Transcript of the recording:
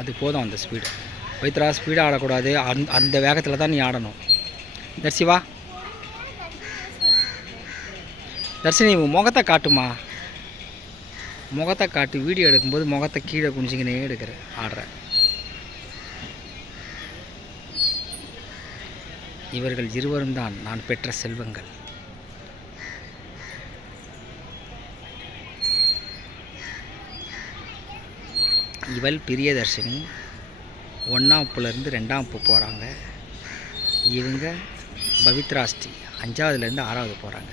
அது போதும் அந்த ஸ்பீடு பவித்ரா ஸ்பீடாக ஆடக்கூடாது. அந்த அந்த வேகத்தில் தான் நீ ஆடணும். தர்சி வா தர்ஷினி உன் முகத்தை காட்டுமா? முகத்தை காட்டு வீடியோ எடுக்கும்போது முகத்தை கீழே குனிஞ்சிங்கனே எடுக்கிற ஆடுற. இவர்கள் இருவரும் தான் நான் பெற்ற செல்வங்கள். இவள் பிரியதர்ஷினி. ஒன்றாம் வகுப்புலேருந்து ரெண்டாம் வகுப்பு போகிறாங்க இவங்க பவித்ராஸ்ரீ அஞ்சாவதுலேருந்து ஆறாவது போகிறாங்க